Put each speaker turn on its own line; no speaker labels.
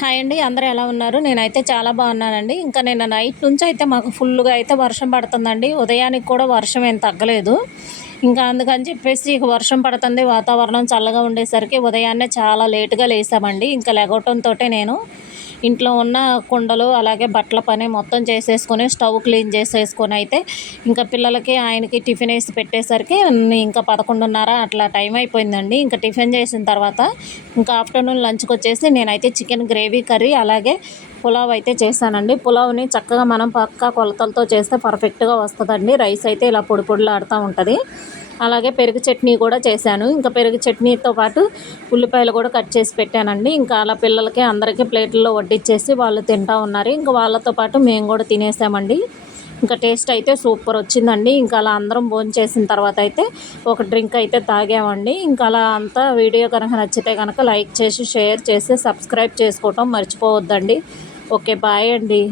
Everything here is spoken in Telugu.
హాయ్ అండి అందరూ ఎలా ఉన్నారు? నేనైతే చాలా బాగున్నానండి. ఇంకా నిన్న నైట్ నుంచి అయితే మాకు ఫుల్గా అయితే వర్షం పడుతుందండి. ఉదయానికి కూడా వర్షం ఏం తగ్గలేదు. ఇంకా అందుకని చెప్పేసి ఇక వర్షం పడుతుంది వాతావరణం చల్లగా ఉండేసరికి ఉదయాన్నే చాలా లేటుగా లేసామండి. ఇంకా లెగవటంతో నేను ఇంట్లో ఉన్న కుండలు అలాగే బట్టల పని మొత్తం చేసేసుకొని స్టవ్ క్లీన్ చేసేసుకొని అయితే ఇంకా పిల్లలకి ఆయనకి టిఫిన్ వేసి పెట్టేసరికి ఇంకా పదకొండున్నర అట్లా టైం అయిపోయిందండి. ఇంకా టిఫిన్ చేసిన తర్వాత ఇంకా ఆఫ్టర్నూన్ లంచ్కి వచ్చేసి నేనైతే చికెన్ గ్రేవీ కర్రీ అలాగే పులావ్ అయితే చేశానండి. పులావ్ని చక్కగా మనం పక్క కొలతలతో చేస్తే పర్ఫెక్ట్గా వస్తుందండి. రైస్ అయితే ఇలా పొడి పొడిలాడుతూ ఉంటుంది. అలాగే పెరుగు చట్నీ కూడా చేశాను. ఇంకా పెరుగు చట్నీతో పాటు ఉల్లిపాయలు కూడా కట్ చేసి పెట్టానండి. ఇంకా అలా పిల్లలకి అందరికీ ప్లేట్లలో వడ్డిచ్చేసి వాళ్ళు తింటా ఉన్నారు. ఇంకా వాళ్ళతో పాటు మేము కూడా తినేసామండి. ఇంకా టేస్ట్ అయితే సూపర్ వచ్చిందండి. ఇంకా అలా అందరం భోజనం చేసిన తర్వాత అయితే ఒక డ్రింక్ అయితే తాగామండి. ఇంకా అలా అంతా వీడియో కనుక నచ్చితే కనుక లైక్ చేసి షేర్ చేసి సబ్స్క్రైబ్ చేసుకోవటం మర్చిపోవద్దండి. ఓకే బాయ్ అండి.